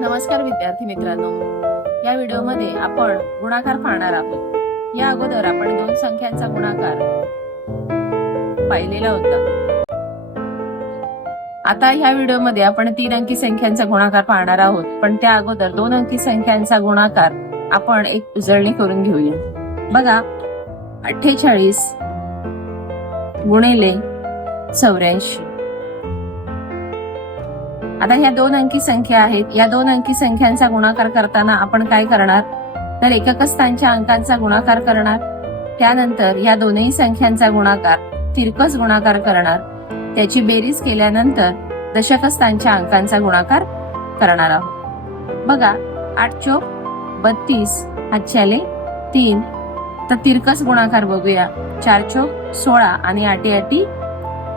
नमस्कार विद्यार्थी मित्रांनो, या व्हिडिओमध्ये आपण गुणाकार पाहणार आहोत। या अगोदर आपण दोन संख्यांचा गुणाकार पाहिलेला होता। आता या व्हिडिओमध्ये आपण 3 अंकी संख्यांचा गुणाकार पाहणार आहोत, पण त्या अगोदर 2 अंकी संख्यांचा गुणाकार आपण एक उजळणी करून घेऊया। बघा, 48 गुणिले 84। आता ह्या 2 अंकी संख्या आहेत। या 2 अंकी संख्यांचा गुणाकार करताना आपण काय करणार, तर एकक स्थानच्या अंकांचा गुणाकार करणार, त्यानंतर या दोनही संख्यांचा गुणाकार तिरकस गुणाकार करणार, त्याची बेरीज केल्यानंतर दशक स्थानच्या अंकांचा गुणाकार करणार आहोत। बघा, 8 चोक 32 हातच्याले 3, तर तिरकस गुणाकार बघूया। 4 चोक 16 आणि 8 8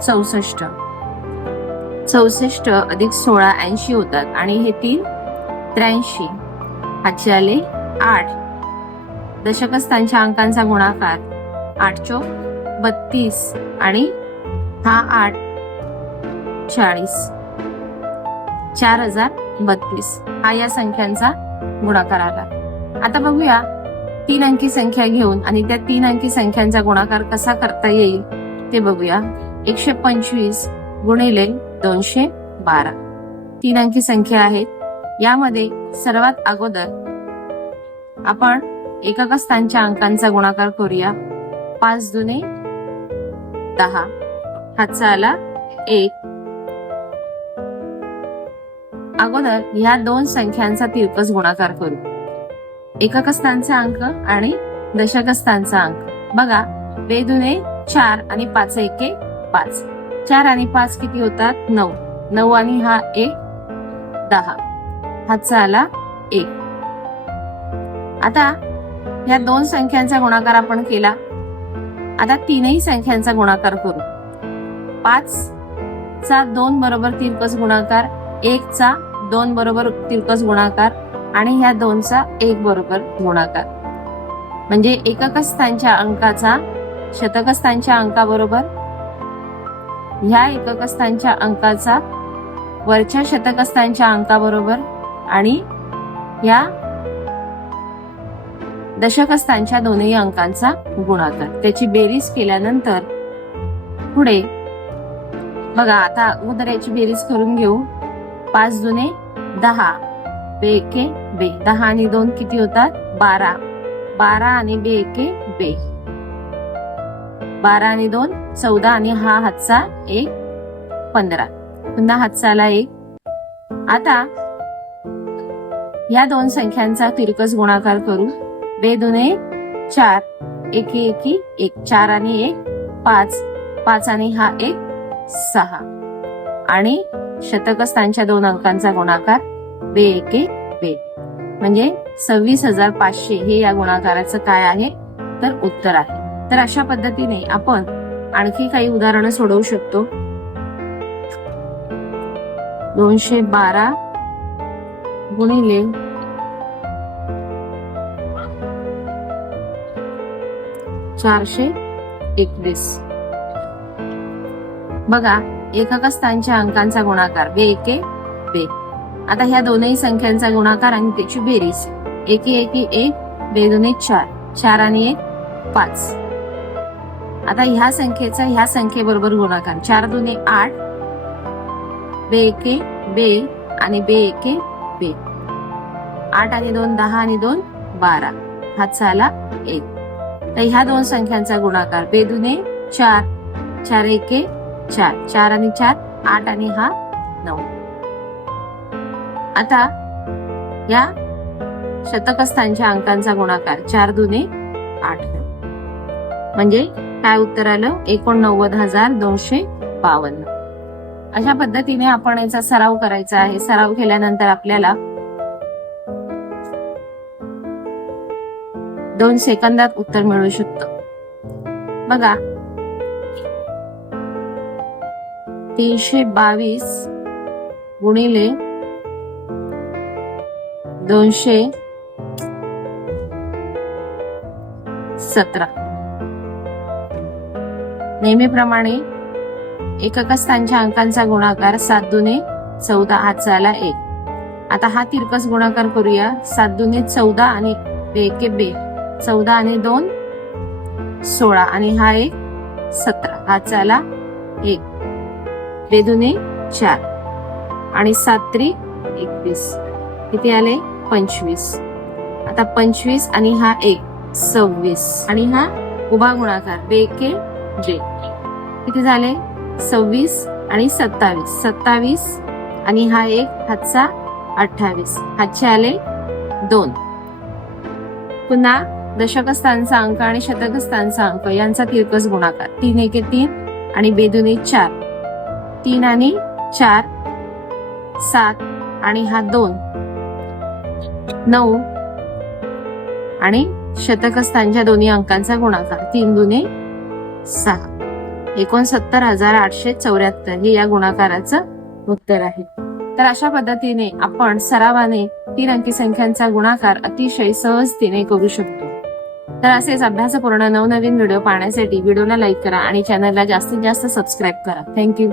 64, 64 अधिक 16 80 होतात आणि हे 3 83 हातच्याले 8। दशक स्थानच्या अंकांचा गुणाकार 8 चोक 32 आणि हा 8 40, 4032 हा या संख्यांचा गुणाकार आला। आता बघूया 3 अंकी संख्या घेऊन आणि त्या 3 अंकी संख्यांचा गुणाकार कसा करता येईल ते बघूया। 125 गुणिले 212 3 अंकी संख्या आहेत। यामध्ये सर्वात अगोदर आपण एकक स्थानच्या अंकांचा गुणाकार करूया। 5 दुने 10 हातचा आला 1। अगोदर ह्या 2 संख्यांचा तिरकस गुणाकार करू, एकक स्थानचा अंक आणि दशक स्थानचा अंक। बघा, 2 दुने 4 आणि 5 एके 5, 4 आणि 5 किती होतात 9, 9 आणि हा 1 10 हातचा आला 1। आता या 2 संख्यांचा गुणाकार आपण केला। आता 3ही संख्यांचा गुणाकार करू। 5 चा 2 बरोबर तिरकस गुणाकार, 1 चा 2 बरोबर तिरकस गुणाकार आणि ह्या 2 चा 1 बरोबर गुणाकार, म्हणजे एकक स्थानच्या अंकाचा शतक स्थानच्या अंकाबरोबर, ह्या एकक स्थानच्या अंकाचा वरच्या शतक स्थानच्या अंकाबरोबर आणि या दशक स्थानच्या दोनही अंकांचा गुणाकार, त्याची बेरीज केल्यानंतर पुढे बघा, आता अगोदर याची बेरीज करून घेऊ। 5 दुने 10 बे एके बे, 10 आणि 2 किती होतात 12, 12 आणि बे एके बे, 12 आणि 2 14 आणि हा हातचा 1 15, पुन्हा हातचा आला 1। आता या 2 संख्यांचा तिरकस गुणाकार करू। 2 दुने 4 एके एकी 1, 4 आणि 1 5, 5 आणि हा 1 6 आणि शतक स्थानच्या 2 अंकांचा गुणाकार बे एके बे, म्हणजे 26,500 हे या गुणाकाराचं काय आहे तर उत्तर आहे। तर अशा पद्धतीने आपण आणखी काही उदाहरणं सोडवू शकतो। 212 गुणिले 421। बघा, एकक स्थानच्या अंकांचा गुणाकार बे एके बे। आता ह्या दोनही संख्यांचा गुणाकार आणि त्याची बेरीज, एके एकी 1 बे दुने 4, 4 आणि 1 5। आता ह्या संख्येचा ह्या संख्येबरोबर गुणाकार, 4 दुने 8 बे एके बे आणि बे एके बे, 8 आणि 2 10 आणि 2 12 हातचा आला 1। तर ह्या 2 संख्यांचा गुणाकार बे दुने 4, 4 एके 4, 4 आणि 4 8 आणि हा 9। आता या शतक स्थानच्या अंकांचा गुणाकार 4 दुने 8, म्हणजे काय उत्तर आलं 89,252। अशा पद्धतीने आपण याचा सराव करायचा आहे। सराव केल्यानंतर आपल्याला 2 सेकंदात उत्तर मिळू शकतं। बघा, 322 गुणिले 217। नेहमीप्रमाणे एकक स्थानच्या अंकांचा गुणाकार 7 दुने 14 हातचा आला 1। आता हा तिरकस गुणाकार करूया. 7 दुने 14 आणि 1 बे 14 आणि 2 16 आणि हा 1 17. हा चाला 1 बेदुने 4 आणि 7 3 21. किती आले 25. आता 25 आणि हा 1 26 आणि हा उभा गुणाकार बेके बे किती झाले 26 आणि 27. 27 आणि हा 1 हातचा 28. हातचे आले 2. पुन्हा दशक स्थानचा अंक आणि शतक स्थानचा अंक यांचा तिरकस गुणाकार. 3 1 3 आणि बेदुने 4. 3 आणि 4 7 आणि हा 2 9 आणि शतक स्थानच्या दोन्ही अंकांचा गुणाकार. 3 दुने 6. 69,874 हे या गुणाकाराचं उत्तर आहे. तर अशा पद्धतीने आपण सरावाने 3 अंकी संख्यांचा गुणाकार अतिशय सहजतेने करू शकतो. तर असेच अभ्यासपूर्ण नवनवीन व्हिडिओ पाहण्यासाठी व्हिडिओला लाईक करा आणि चॅनलला जास्तीत जास्त सबस्क्राईब करा. थँक्यू.